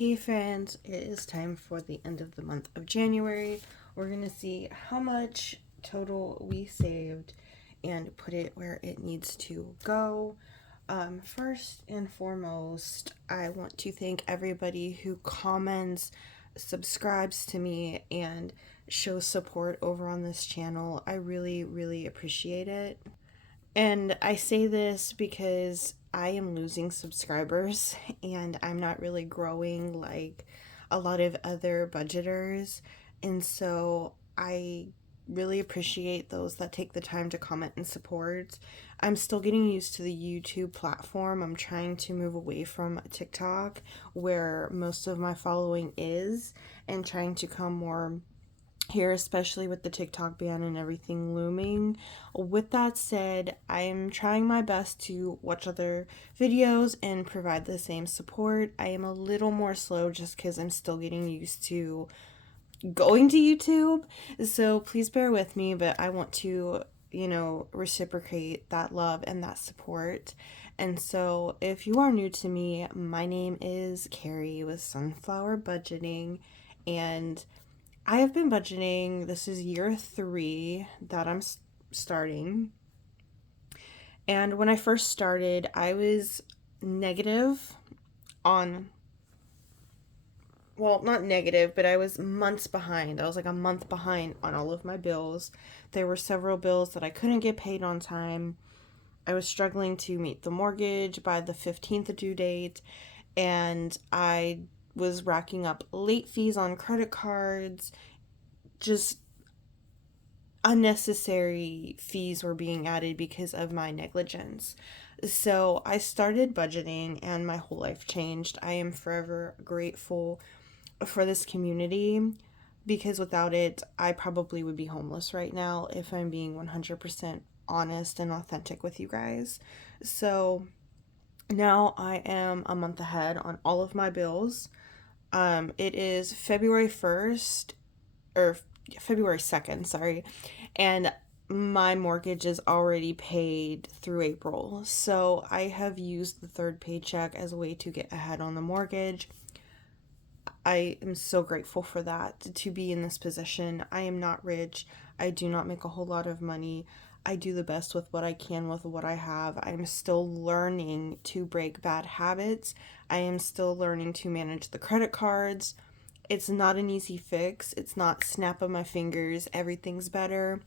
Hey friends, it is time for the end of the month of January. We're going to see how much total we saved and put it where it needs to go. First and foremost, I want to thank everybody who comments, subscribes to me, and shows support over on this channel. I really, really appreciate it. And I say this because I am losing subscribers and I'm not really growing like a lot of other budgeters. And so I really appreciate those that take the time to comment and support. I'm still getting used to the YouTube platform. I'm trying to move away from TikTok, where most of my following is, and trying to come more here, especially with the TikTok ban and everything looming. With that said, I'm trying my best to watch other videos and provide the same support. I am a little more slow just because I'm still getting used to going to YouTube. So please bear with me, but I want to, reciprocate that love and that support. And so if you are new to me, my name is Carrie with Sunflower Budgeting, and I have been budgeting. This is year 3 that I'm starting. And when I first started, I was negative on, well, not negative, but I was months behind. I was like a month behind on all of my bills. There were several bills that I couldn't get paid on time. I was struggling to meet the mortgage by the 15th due date, and I was racking up late fees on credit cards. Just unnecessary fees were being added because of my negligence. So I started budgeting and my whole life changed. I am forever grateful for this community because without it, I probably would be homeless right now, if I'm being 100% honest and authentic with you guys. So now I am a month ahead on all of my bills. It is February 1st, or February 2nd, sorry, and my mortgage is already paid through April. So I have used the third paycheck as a way to get ahead on the mortgage. I am so grateful for that, to be in this position. I am not rich. I do not make a whole lot of money. I do the best with what I can with what I have. I'm still learning to break bad habits. I am still learning to manage the credit cards. It's not an easy fix. It's not snap of my fingers, everything's better,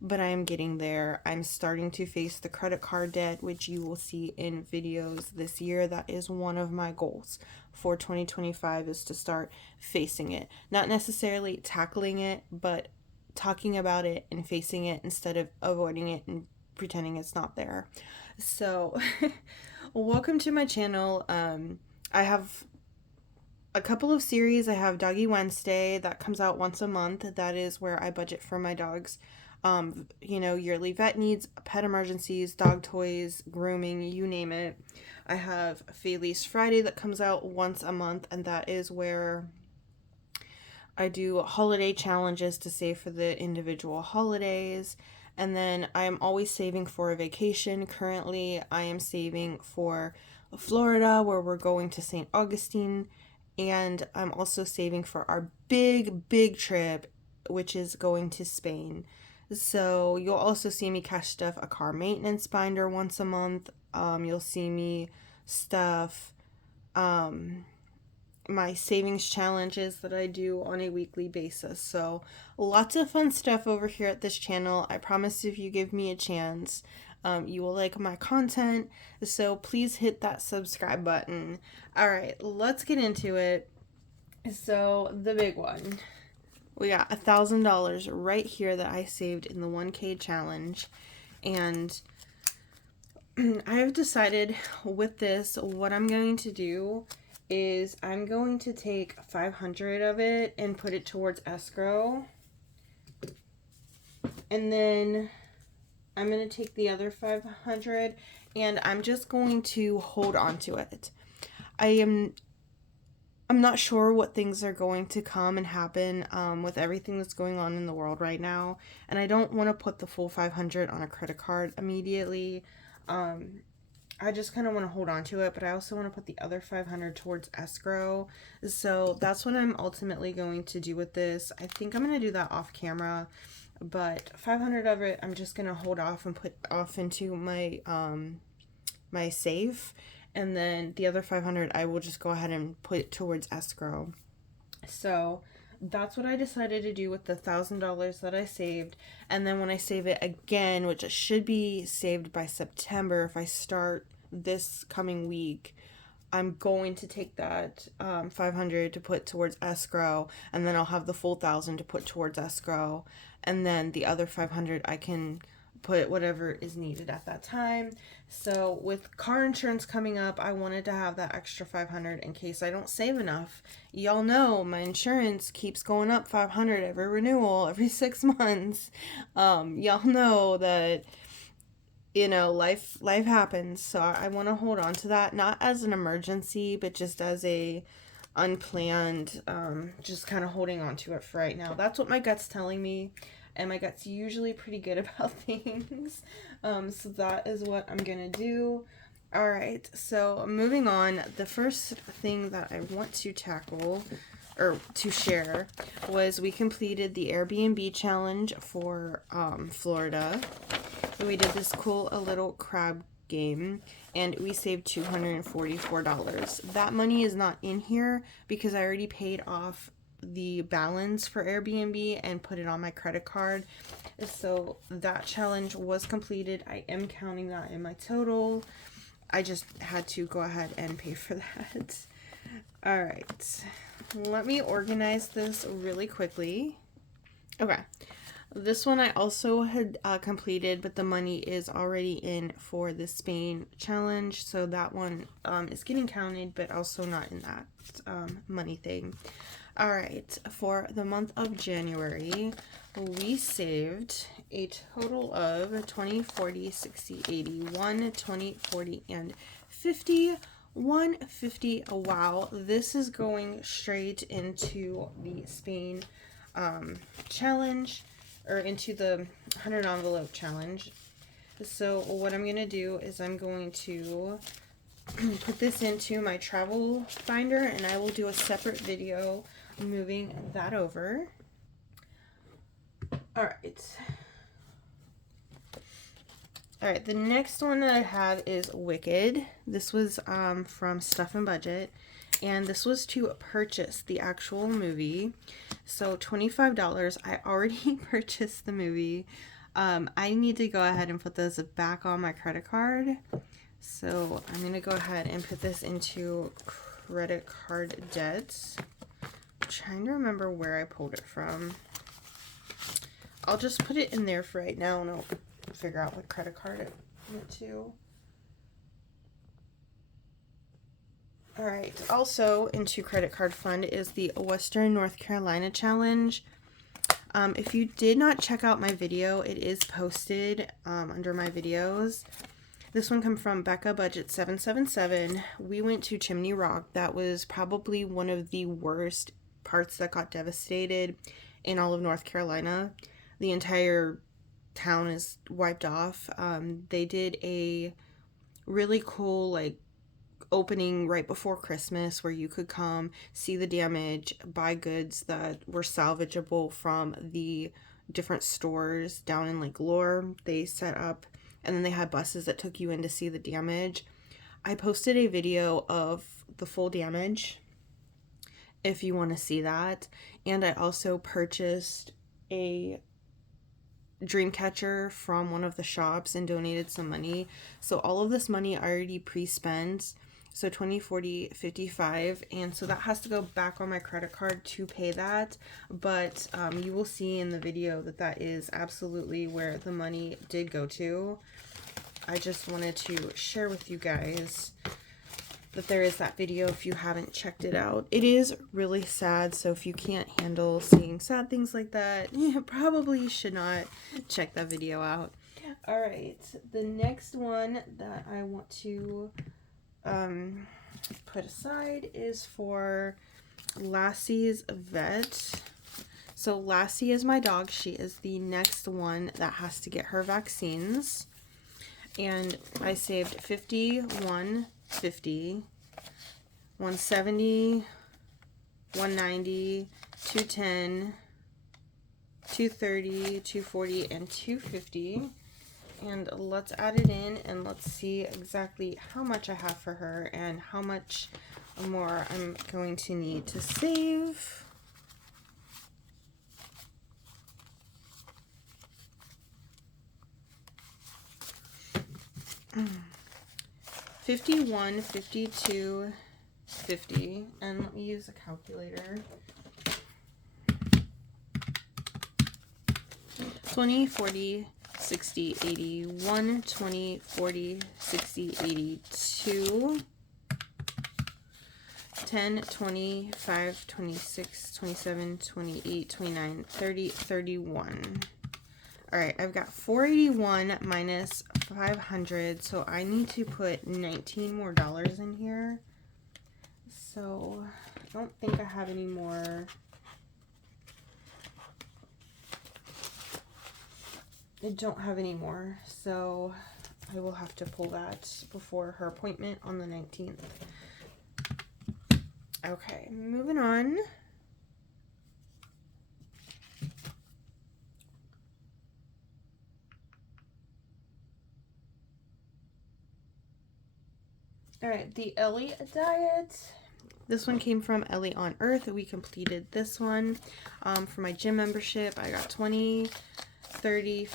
but I am getting there. I'm starting to face the credit card debt, which you will see in videos this year. That is one of my goals for 2025, is to start facing it. Not necessarily tackling it, but talking about it and facing it instead of avoiding it and pretending it's not there. So, welcome to my channel. I have a couple of series. I have Doggy Wednesday that comes out once a month. That is where I budget for my dogs. Yearly vet needs, pet emergencies, dog toys, grooming, you name it. I have Felice Friday that comes out once a month, and that is where I do holiday challenges to save for the individual holidays. And then I am always saving for a vacation. Currently, I am saving for Florida, where we're going to St. Augustine. And I'm also saving for our big, big trip, which is going to Spain. So you'll also see me cash stuff a car maintenance binder once a month. You'll see me stuff my savings challenges that I do on a weekly basis. So lots of fun stuff over here at this channel. I promise if you give me a chance, you will like my content. So please hit that subscribe button. All right, let's get into it. So the big one. We got $1,000 right here that I saved in the 1K challenge. And I have decided with this, what I'm going to do is I'm going to take 500 of it and put it towards escrow. And then I'm going to take the other 500 and I'm just going to hold on to it. I'm not sure what things are going to come and happen with everything that's going on in the world right now. And I don't want to put the full 500 on a credit card immediately. I just kind of want to hold on to it, but I also want to put the other 500 towards escrow. So that's what I'm ultimately going to do with this. I think I'm going to do that off camera, but 500 of it I'm just going to hold off and put off into my my safe, and then the other 500 I will just go ahead and put towards escrow. So that's what I decided to do with the $1,000 that I saved. And then when I save it again, which it should be saved by September if I start this coming week, I'm going to take that 500 to put towards escrow, and then I'll have the full 1,000 to put towards escrow, and then the other 500 I can put whatever is needed at that time. So with car insurance coming up, I wanted to have that extra 500 in case I don't save enough. Y'all know my insurance keeps going up 500 every renewal, every 6 months. Y'all know that, you know, life happens. So I want to hold on to that, not as an emergency, but just as a unplanned, just kind of holding on to it for right now. That's what my gut's telling me, and my gut's usually pretty good about things. So that is what I'm gonna do. All right, so moving on, the first thing that I want to tackle or to share was we completed the Airbnb challenge for Florida. We did this cool little crab game, and we saved $244. That money is not in here because I already paid off the balance for Airbnb and put it on my credit card. So that challenge was completed. I am counting that in my total. I just had to go ahead and pay for that. All right, let me organize this really quickly. Okay. This one I also had completed, but the money is already in for the Spain challenge. So that one is getting counted, but also not in that money thing. All right, for the month of January, we saved a total of 20, 40, 60, 80, 1, 20, 40, and 50. 150. Wow, this is going straight into the Spain challenge, or into the 100 envelope challenge. So what I'm going to do is I'm going to put this into my travel binder, and I will do a separate video moving that over. All right, the next one that I have is Wicked. This was from Stuff and Budget, and this was to purchase the actual movie. So $25. I already purchased the movie. I need to go ahead and put this back on my credit card. So I'm going to go ahead and put this into credit card debts. I'm trying to remember where I pulled it from. I'll just put it in there for right now, and I'll figure out what credit card it went to. All right, also into credit card fund is the Western North Carolina challenge. If you did not check out my video, it is posted under my videos. This one comes from Becca Budget 777. We went to Chimney Rock. That was probably one of the worst parts that got devastated in all of North Carolina. The entire town is wiped off. They did a really cool opening right before Christmas where you could come see the damage, buy goods that were salvageable from the different stores down in Lake Lore. They set up, and then they had buses that took you in to see the damage. I posted a video of the full damage if you want to see that, and I also purchased a dream catcher from one of the shops and donated some money. So all of this money I already pre-spent. So 20, 40, 55, and so that has to go back on my credit card to pay that. But you will see in the video that that is absolutely where the money did go to. I just wanted to share with you guys that there is that video if you haven't checked it out. It is really sad, so if you can't handle seeing sad things like that, you probably should not check that video out. All right, the next one that I want to put aside is for Lassie's vet. So Lassie is my dog. She is the next one that has to get her vaccines. and I saved 50, 150, 170, 190, 210, 230, 240, and 250. And let's add it in and let's see exactly how much I have for her and how much more I'm going to need to save. $51, $52, $50, and let me use a calculator. 20, 40, 60, 80, 1, 20, 40, 60, 80, 2, 10, 25, 26, 27, 28, 29, 30, 31. All right, I've got 481 minus 500, so I need to put 19 more dollars in here. So I don't think I have any more. I don't have any more, so I will have to pull that before her appointment on the 19th. Okay, moving on. All right, the Ellie diet. This one came from Ellie on Earth. We completed this one. For my gym membership, I got 20, 30,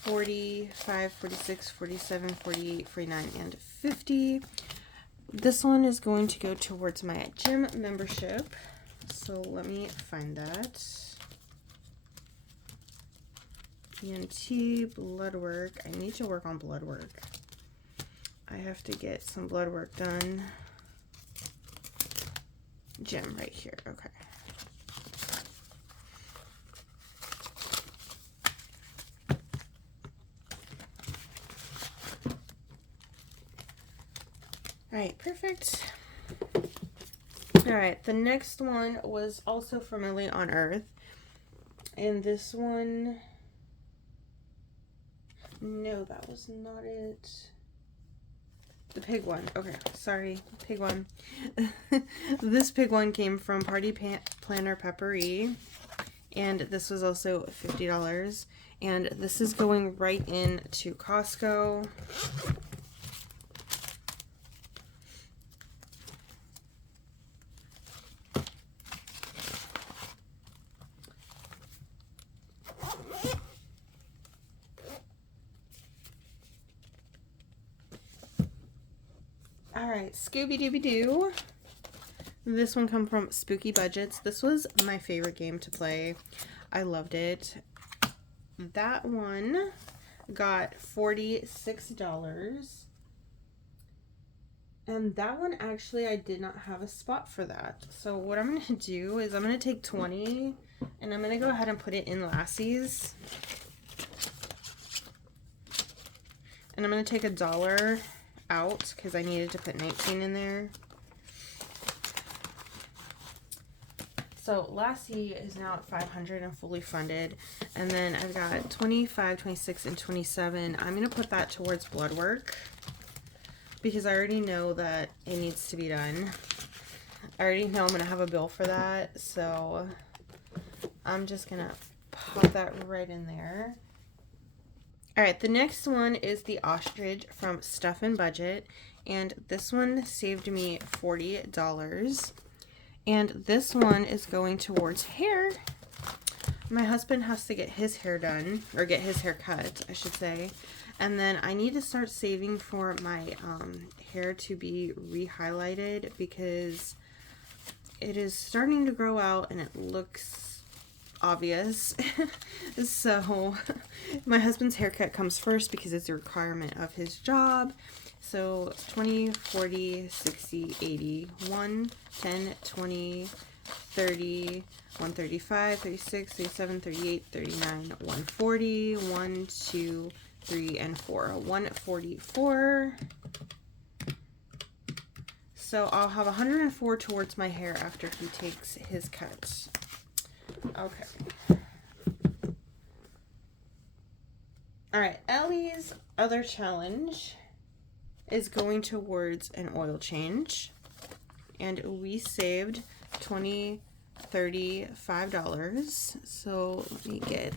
45, 46, 47, 48, 49, and 50. This one is going to go towards my gym membership. So let me find that. ENT, blood work. I need to work on blood work. I have to get some blood work done. Gym right here. Okay. All right, perfect. All right, the next one was also from Ellie on Earth. And this one, no, that was not it. The pig one. Okay, sorry, pig one. This pig one came from Party Planner Peppery, and this was also $50. And this is going right into Costco. Alright, Scooby-Dooby-Doo. This one come from Spooky Budgets. This was my favorite game to play. I loved it. That one got $46. And that one, actually, I did not have a spot for that. So what I'm going to do is I'm going to take 20 and I'm going to go ahead and put it in Lassie's. And I'm going to take $1 out because I needed to put 19 in there. So Lassie is now at 500 and fully funded. And then I've got 25, 26, and 27. I'm going to put that towards blood work because I already know that it needs to be done. I already know I'm going to have a bill for that. So I'm just going to pop that right in there. All right, the next one is the ostrich from Stuff and Budget, and this one saved me $40. And this one is going towards hair. My husband has to get his hair done, or get his hair cut, I should say. And then I need to start saving for my hair to be re-highlighted because it is starting to grow out and it looks obvious. So my husband's haircut comes first because it's a requirement of his job. So 20, 40, 60, 80, 1, 10, 20, 30, 135, 36, 37, 38, 39, 140, 1, 2, 3, and 4. 144. So I'll have 104 towards my hair after he takes his cut. Okay. All right, Ellie's other challenge is going towards an oil change. And we saved $35. So let me get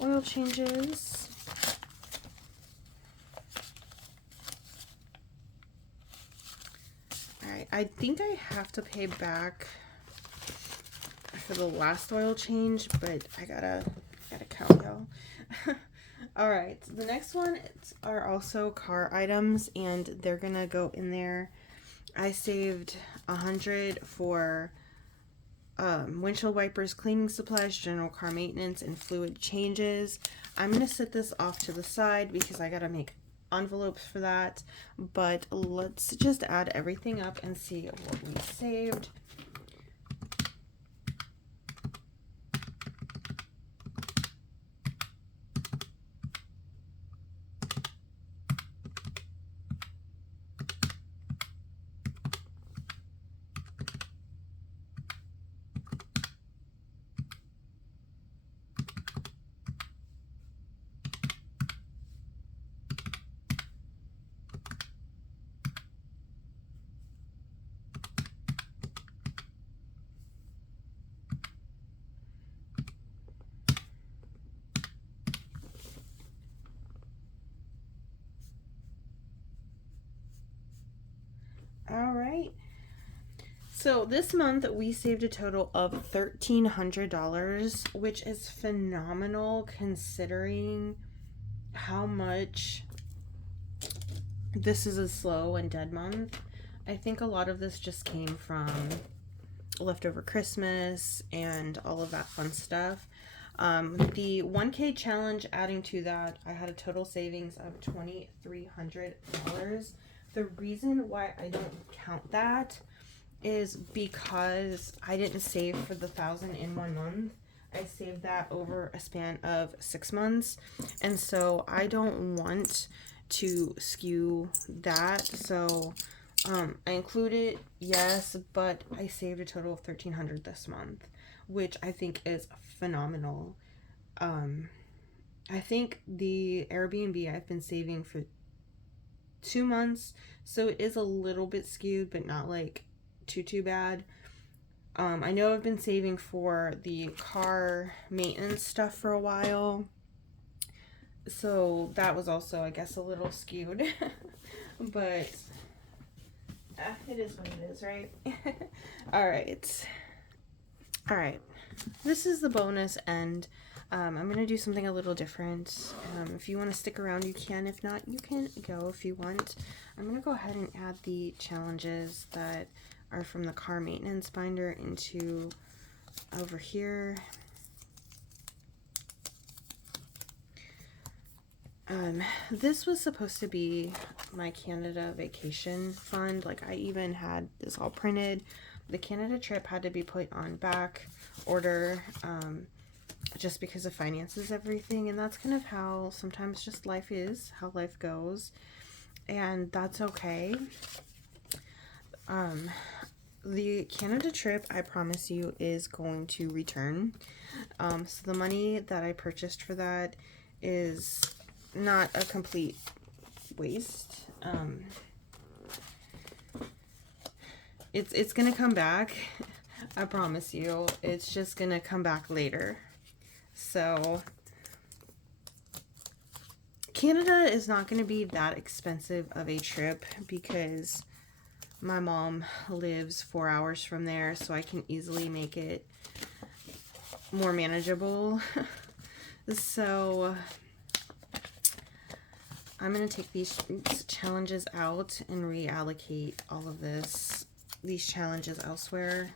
oil changes. Alright, I think I have to pay back for the last oil change, but I gotta count though. Alright, the next one are also car items, and they're gonna go in there. I saved $100 for windshield wipers, cleaning supplies, general car maintenance, and fluid changes. I'm gonna set this off to the side because I gotta make envelopes for that, but let's just add everything up and see what we saved. All right. So this month we saved a total of $1,300, which is phenomenal considering how much this is a slow and dead month. I think a lot of this just came from leftover Christmas and all of that fun stuff. The 1K challenge, adding to that, I had a total savings of $2,300. The reason why I don't count that is because I didn't save for the 1,000 in 1 month. I saved that over a span of 6 months, and so I don't want to skew that. So I included, yes, but I saved a total of $1,300 this month, which I think is phenomenal. I think the Airbnb I've been saving for 2 months, so it is a little bit skewed, but not like too bad. I know I've been saving for the car maintenance stuff for a while, so that was also, I guess, a little skewed. But it is what it is, right? All right, this is the bonus end. I'm gonna do something a little different. If you want to stick around, you can. If not, you can go if you want. I'm gonna go ahead and add the challenges that are from the car maintenance binder into over here. This was supposed to be my Canada vacation fund. Like, I even had this all printed. The Canada trip had to be put on back order, just because of finances, everything, and that's kind of how sometimes just life is, how life goes, and that's okay. The Canada trip, I promise you, is going to return. So the money that I purchased for that is not a complete waste. It's gonna come back. I promise you. It's just gonna come back later. So Canada is not going to be that expensive of a trip because my mom lives 4 hours from there, so I can easily make it more manageable. So I'm going to take these challenges out and reallocate all of these challenges elsewhere.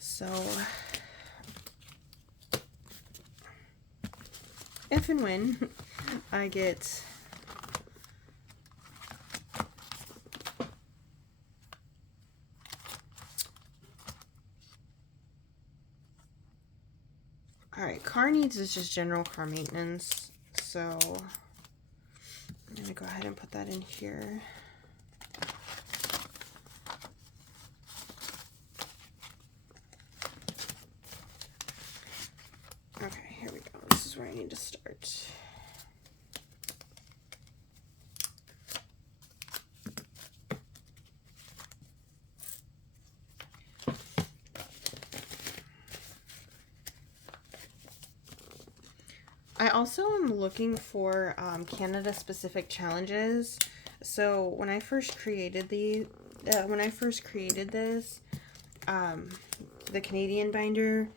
So if and when I get car needs is just general car maintenance, so I'm going to go ahead and put that in here. Okay, here we go. This is where I need to start. I also am looking for Canada-specific challenges. So when I first created this, the Canadian binder,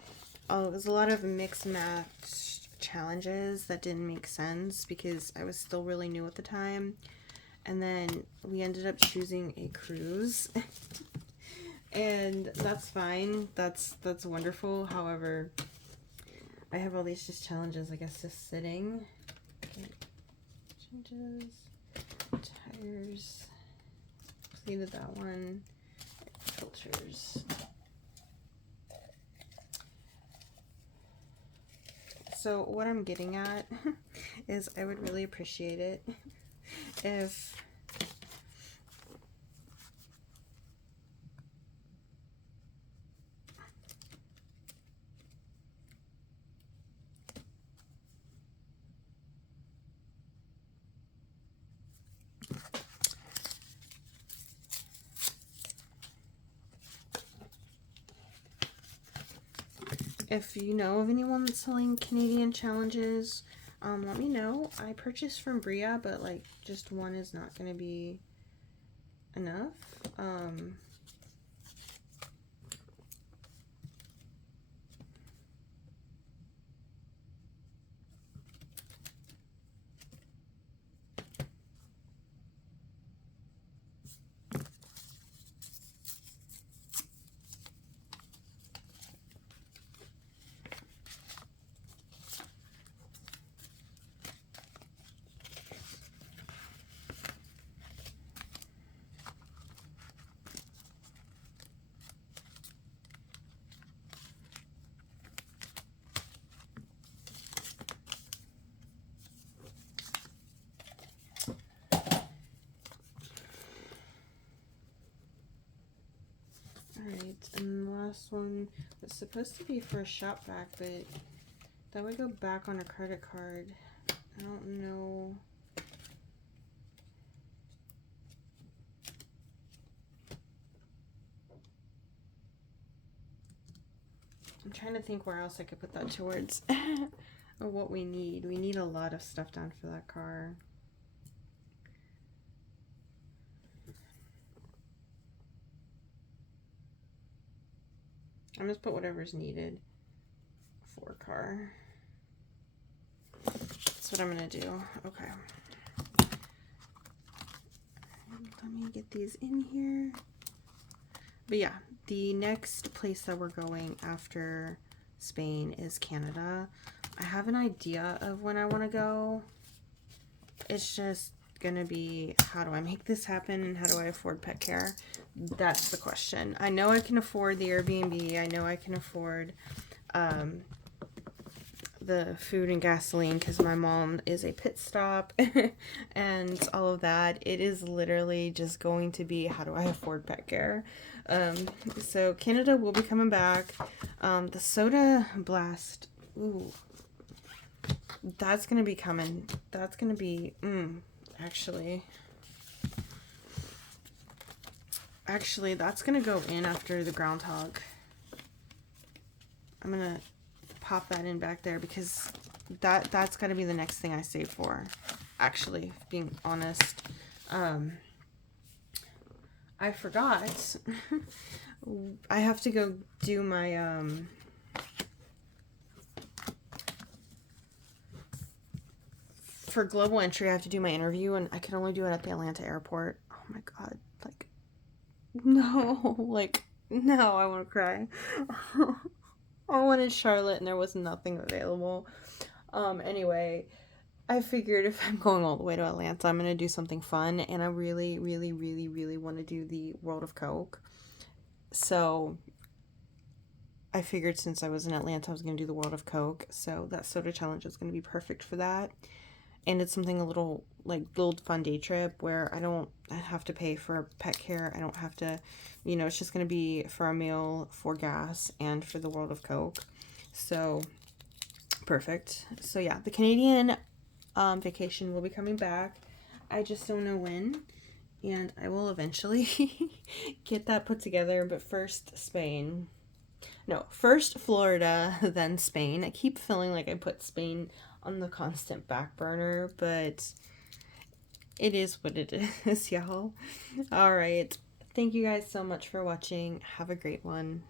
it was a lot of mix match challenges that didn't make sense because I was still really new at the time. And then we ended up choosing a cruise, and that's fine. That's wonderful. However, I have all these just challenges, I guess, just sitting. Okay. Changes, tires, completed that one, filters. So what I'm getting at is I would really appreciate it if you know of anyone that's selling Canadian challenges, let me know. I purchased from Bria, but like just one is not going to be enough. Alright, and the last one was supposed to be for a shop vac, but that would go back on a credit card. I don't know. I'm trying to think where else I could put that towards. Or what we need. We need a lot of stuff done for that car. I'm just put whatever's needed for a car. That's what I'm gonna do. Okay. Let me get these in here. But yeah, the next place that we're going after Spain is Canada. I have an idea of when I want to go. It's just gonna be, how do I make this happen and how do I afford pet care? That's the question. I know I can afford the Airbnb. I know I can afford the food and gasoline because my mom is a pit stop and all of that. It is literally just going to be, how do I afford pet care? So Canada will be coming back. The Soda Blast, ooh, that's gonna be coming. That's gonna be, actually, that's gonna go in after the groundhog. I'm gonna pop that in back there because that's gotta be the next thing I save for. Actually, being honest, I forgot. I have to go do my for global entry. I have to do my interview, and I can only do it at the Atlanta airport. Oh my god, like, no, like, no, I want to cry. I wanted Charlotte and there was nothing available. Anyway, I figured if I'm going all the way to Atlanta, I'm going to do something fun, and I really, really, really, really want to do the World of Coke. So I figured since I was in Atlanta, I was going to do the World of Coke, so that soda challenge is going to be perfect for that. and it's something a little like little fun day trip where I don't have to pay for pet care. I don't have to, it's just going to be for a meal, for gas, and for the World of Coke. So perfect. So yeah, the Canadian vacation will be coming back. I just don't know when, and I will eventually get that put together. But first, Spain. No, first Florida, then Spain. I keep feeling like I put Spain on the constant back burner, but it is what it is, y'all. All right. Thank you guys so much for watching. Have a great one.